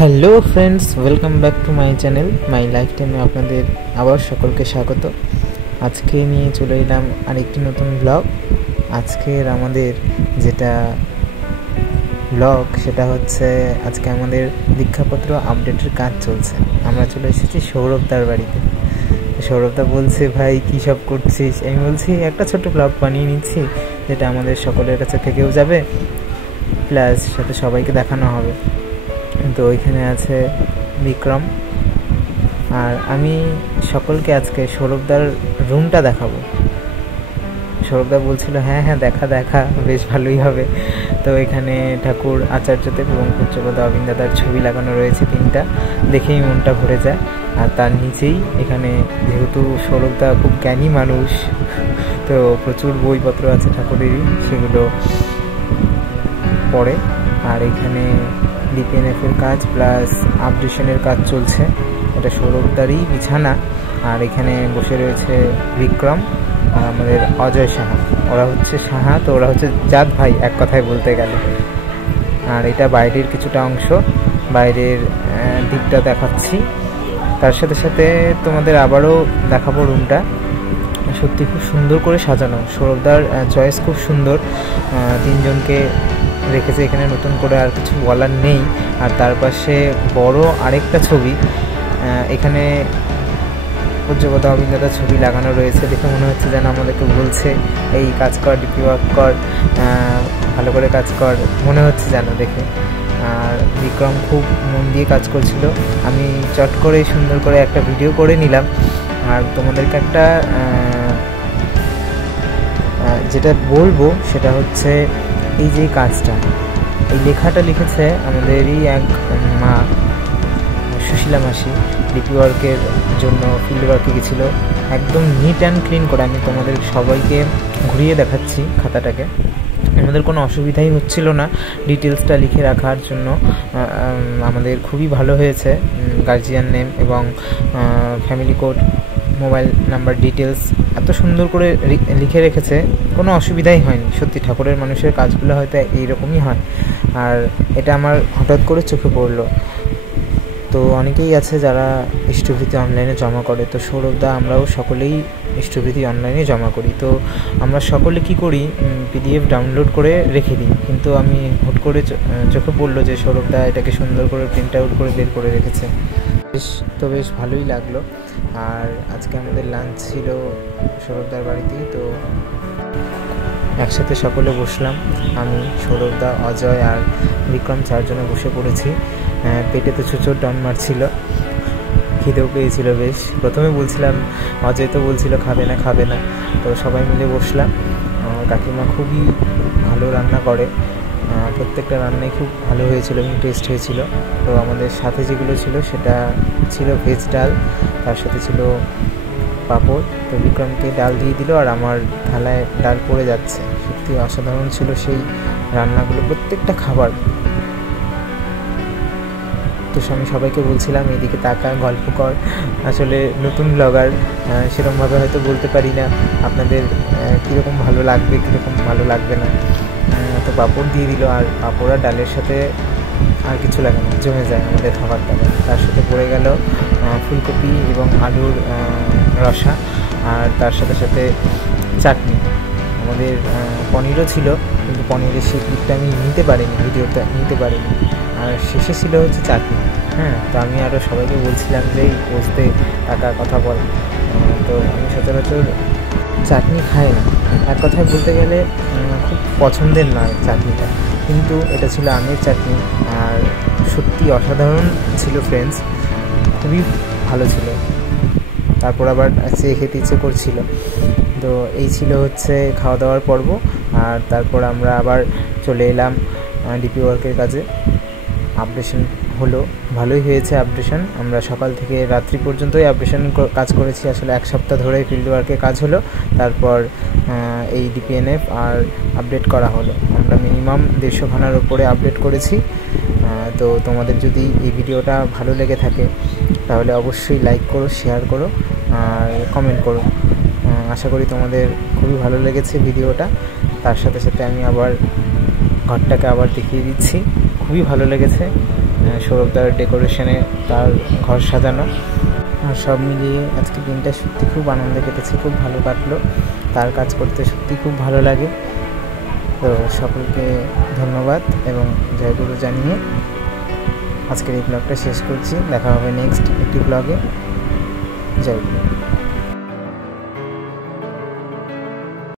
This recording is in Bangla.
Hello friends, welcome back to my channel my life টাইমে আপনাদের আবার সকলকে স্বাগত। আজকে নিয়ে চলে এলাম আরেকটি নতুন ব্লগ। আজকের আমাদের যেটা ব্লগ সেটা হচ্ছে আজকে আমাদের দীক্ষাপত্র আপডেটের কাজ চলছে। আমরা চলে এসেছি সৌরভদার বাড়িতে। সৌরভদা বলছে, ভাই কী সব করছিস? আমি বলছি একটা ছোট্ট ব্লগ বানিয়ে নিচ্ছি, যেটা আমাদের সকলের কাছে থেকেও যাবে, প্লাস সাথে সবাইকে দেখানো হবে। তো ওইখানে আছে বিক্রম, আর আমি সকলকে আজকে সৌরভদার রুমটা দেখাবো। সৌরভদা বলছিল হ্যাঁ হ্যাঁ দেখা দেখা, বেশ ভালোই হবে। তো এখানে ঠাকুর আচার্যদেব এবং পুত্রপদ অবিন দাদার ছবি লাগানো রয়েছে 3টা, দেখেই মনটা ভরে যায়। আর তার নিচেই এখানে, যেহেতু সৌরভদা খুব জ্ঞানী মানুষ, তো প্রচুর বইপত্র আছে ঠাকুরেরই, সেগুলো পড়ে। আর এখানে ডিপিএনএফের কাজ প্লাস আপডেশনের কাজ চলছে। এটা সৌরভদারই বিছানা। আর এখানে বসে রয়েছে বিক্রম আর আমাদের অজয় সাহা। ওরা হচ্ছে সাহা, তো ওরা হচ্ছে জাত ভাই এক কথায় বলতে গেলে। আর এটা বাইরের কিছুটা অংশ, বাইরের দিকটা দেখাচ্ছি। তার সাথে সাথে তোমাদের আবারও দেখাবো রুমটা। সত্যি খুব সুন্দর করে সাজানো, সৌরভদার চয়েস খুব সুন্দর। 3জনকে রেখেছে এখানে, নতুন করে আর কিছু বলার নেই। আর তার পাশে বড় আরেকটা ছবি, এখানে পূজ্যপদ অবিন দাদার ছবি লাগানো রয়েছে। দেখে মনে হচ্ছে যেন আমাদেরকে বলছে এই কাজ কর, ডিপি ওয়ার্ক কর, ভালো করে কাজ কর, মনে হচ্ছে যেন দেখে। আর বিক্রম খুব মন দিয়ে কাজ করছিল। আমি চট করে সুন্দর করে একটা ভিডিও করে নিলাম। আর তোমাদেরকে একটা যেটা বলবো সেটা হচ্ছে, এই যে কাজটা, এই লেখাটা লিখেছে আমাদেরই এক মা, সুশীলা মাসি। ডিপি ওয়ার্কের জন্য ফিল্ড ওয়ার্কে গেছিলো, একদম নিট অ্যান্ড ক্লিন করে। আমি তোমাদের সবাইকে ঘুরিয়ে দেখাচ্ছি খাতাটাকে। আমাদের কোনো অসুবিধাই হচ্ছিল না ডিটেলসটা লিখে রাখার জন্য। আমাদের খুবই ভালো হয়েছে। গার্জিয়ান নেম এবং family code, mobile number details এত সুন্দর করে লিখে রেখেছে, কোনো অসুবিধাই হয়নি। সত্যি ঠাকুরের মানুষের কাজগুলো হয়তো এইরকমই হয়। আর এটা আমার হঠাৎ করে চোখে পড়লো। তো অনেকেই আছে যারা ইষ্টভৃতি অনলাইনে জমা করে, তো সৌরভদা আমরাও সকলেই ইষ্টভৃতি অনলাইনে জমা করি। তো আমরা সকলে কি করি, পিডিএফ ডাউনলোড করে রেখে দিই। কিন্তু আমি হুট করে চোখে পড়লো যে সৌরভদা এটাকে সুন্দর করে প্রিন্ট আউট করে বের করে রেখেছে। বেশ ভালোই লাগলো। আর আজকে আমাদের লাঞ্চ ছিল সৌরভদার বাড়িতেই। তো একসাথে সকলে বসলাম, আমি, সৌরভদা, অজয় আর বিক্রম 4জনে বসে পড়েছি। পেটে তো ছুঁচোর ডন মারছিল, খিদেও পেয়েছিল বেশ। প্রথমে বলছিলাম, অজয় তো বলছিল খাবে না, তো সবাই মিলে বসলাম। কাকিমা খুবই ভালো রান্না করে, প্রত্যেকটা রান্নাই খুব ভালো হয়েছিল এবং টেস্ট হয়েছিল। তো আমাদের সাথে যেগুলো ছিল সেটা ছিল ভেজ ডাল, তার সাথে ছিল পাঁপড়। তো বিক্রমকে ডাল দিয়ে দিল, আর আমার থালায় ডাল পড়ে যাচ্ছে। সত্যি অসাধারণ ছিল সেই রান্নাগুলো, প্রত্যেকটা খাবার। তো আমি সবাইকে বলছিলাম এইদিকে তাকা, গল্প কর। আসলে নতুন ব্লগার, সেরকমভাবে হয়তো বলতে পারি না আপনাদের কীরকম ভালো লাগবে কীরকম ভালো লাগবে না। তো পাঁপড় দিয়ে দিল, আর পাঁপড় আর ডালের সাথে আর কিছু লাগে না, জমে যায় আমাদের খাবার দাবার। তার সাথে পড়ে গেল ফুলকপি এবং আলুর রসা, আর তার সাথে সাথে চাটনি। আমাদের পনিরও ছিল, কিন্তু পনিরের সেই ক্লিপটা আমি ভিডিওটা নিতে পারিনি। আর শেষে ছিল হচ্ছে চাটনি। তো আমি আরও সবাইকে বলছিলাম যে এই বসতে টাকা কথা বল। তো আমি সচরাচর চাটনি খাই না, এক কথায় বলতে গেলে খুব পছন্দের নয় চাটনিটা, কিন্তু এটা ছিল আমের চাটনি। আর সত্যি অসাধারণ ছিল ফ্রেন্ডস, খুবই ভালো ছিল। তারপর আবার চেয়ে খেতে ইচ্ছে করছিল। তো এই ছিল হচ্ছে খাওয়া দাওয়ার পর্ব। আর তারপর আমরা আবার চলে এলাম ডিপি ওয়ার্কের কাজে। আপডেশন হলো, ভালোই হয়েছে আপডেশন। আমরা সকাল থেকে রাত্রি পর্যন্তই আপডেশন কাজ করেছি। আসলে 1 সপ্তাহ ধরে ফিল্ড ওয়ার্কে কাজ হলো, তারপর এই ডিপিএনএফ আর আপডেট করা হলো। আমরা মিনিমাম 150 খানার ওপরে আপডেট করেছি। তো তোমাদের যদি এই ভিডিওটা ভালো লেগে থাকে তাহলে অবশ্যই লাইক করো, শেয়ার করো আর কমেন্ট করো। আশা করি তোমাদের খুবই ভালো লেগেছে ভিডিওটা। তার সাথে সাথে আমি আবার ঘরটাকে আবার দেখিয়ে দিচ্ছি, খুবই ভালো লেগেছে। সৌরভদার ডেকোরেশনে তার ঘর সাজানো। আর সব মিলিয়ে আজকে দিনটা সত্যি খুব আনন্দে কেটেছে, খুব ভালো কাটলো। তার কাজ করতে সত্যি খুব ভালো লাগে। তো সকলকে ধন্যবাদ এবং জয়গুরু জানিয়ে আজকের এই ব্লগটা শেষ করছি। দেখা হবে নেক্সট একটি ব্লগে। জয় গুরু।